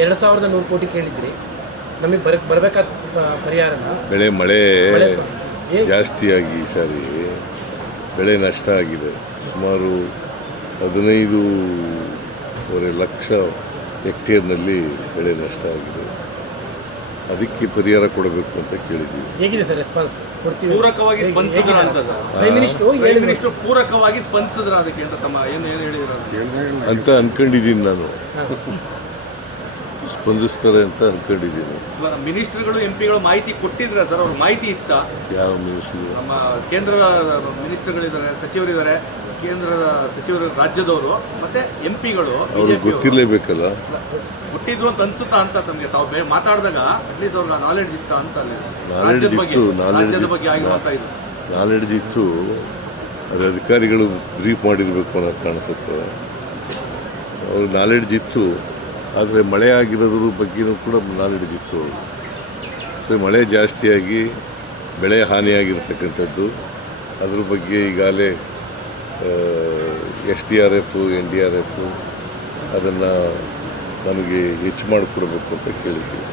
2100 ಕೋಟಿ ಕೇಳಿದ್ರಿ, ನಮಗೆ ಬರಬೇಕಾದ ಪರಿಹಾರನ ಮಳೆ ಜಾಸ್ತಿಯಾಗಿ ಈ ಸಾರಿ ಬೆಳೆ ನಷ್ಟ ಆಗಿದೆ. ಸುಮಾರು 15.5 ಲಕ್ಷ ಹೆಕ್ಟೇರ್ನಲ್ಲಿ ಬೆಳೆ ನಷ್ಟ ಆಗಿದೆ. ಅದಕ್ಕೆ ಪರಿಹಾರ ಕೊಡಬೇಕು ಅಂತ ಕೇಳಿದ್ದೀವಿ. ಹೇಗಿದೆ ಸರ್ ರೆಸ್ಪಾನ್ಸ್? ಪೂರಕವಾಗಿ ಸ್ಪಂದಿಸಿದ್ರ ಅಂತ ಸರ್ ಪ್ರೈಮ್ ಮಿನಿಸ್ಟರ್ ಪೂರಕವಾಗಿ ಸ್ಪಂದಿಸಿದ್ರ ಅದಕ್ಕೆ ಅಂತ ತಮ್ಮ ಏನು ಹೇಳಿದ್ರು ಅಂತ ಅನ್ಕೊಂಡಿದ್ದೀನಿ. ನಾನು ಸ್ಪಂದಿಸ್ತಾರೆ ಅಂತ ಅನ್ಕೊಂಡಿದ್ದೀನಿ. ಮಿನಿಸ್ಟರ್ಗಳು ಎಂಪಿಗಳು ಮಾಹಿತಿ ಕೊಟ್ಟಿದ್ರ ಸರ್? ಅವ್ರ ಮಾಹಿತಿ ಇತ್ತ? ಯಾವ ಮಿನಿಸ್ಟರ್? ನಮ್ಮ ಕೇಂದ್ರದ ಮಿನಿಸ್ಟರ್ಗಳಿದ್ದಾರೆ, ಸಚಿವರಿದ್ದಾರೆ, ಕೇಂದ್ರದ ಸಚಿವರು, ರಾಜ್ಯದವರು ಮತ್ತೆ ಎಂಪಿಗಳು ಅವ್ರಿಗೆ ಗೊತ್ತಿರಲೇಬೇಕಲ್ಲ. ಕೊಟ್ಟಿದ್ರು ಅಂತ ಅನ್ಸುತ್ತಾ ಅಂತ ತಮಗೆ ತಾವು ಮಾತಾಡಿದಾಗ ಅಟ್ಲೀಸ್ಟ್ ಅವ್ರಿಗೆ ನಾಲೆಡ್ಜ್ ಇತ್ತ ಅಂತ? ರಾಜ್ಯದ ಬಗ್ಗೆ ಆಗಿರುವಂತ ಇದು ನಾಲೆಡ್ಜ್ ಇತ್ತು. ಅದು ಅಧಿಕಾರಿಗಳು ಬ್ರೀಫ್ ಮಾಡಿರಬೇಕು ಅನ್ನೋದು ಕಾಣಿಸುತ್ತೆ. ಅವ್ರಿಗೆ ನಾಲೆಡ್ಜ್ ಇತ್ತು. ಆದರೆ ಮಳೆ ಆಗಿರೋದ್ರ ಬಗ್ಗೆನೂ ಕೂಡ ನಾಲೆಡ್ಜ್ ಇತ್ತು. ಸೊ ಮಳೆ ಜಾಸ್ತಿಯಾಗಿ ಬೆಳೆ ಹಾನಿಯಾಗಿರ್ತಕ್ಕಂಥದ್ದು, ಅದ್ರ ಬಗ್ಗೆ ಈಗಾಗಲೇ SDRF, NDRF ಅದನ್ನು ನಮಗೆ ಹೆಚ್ಚು ಮಾಡಿಕೊಡ್ಬೇಕು ಅಂತ ಕೇಳಿದ್ದೀವಿ.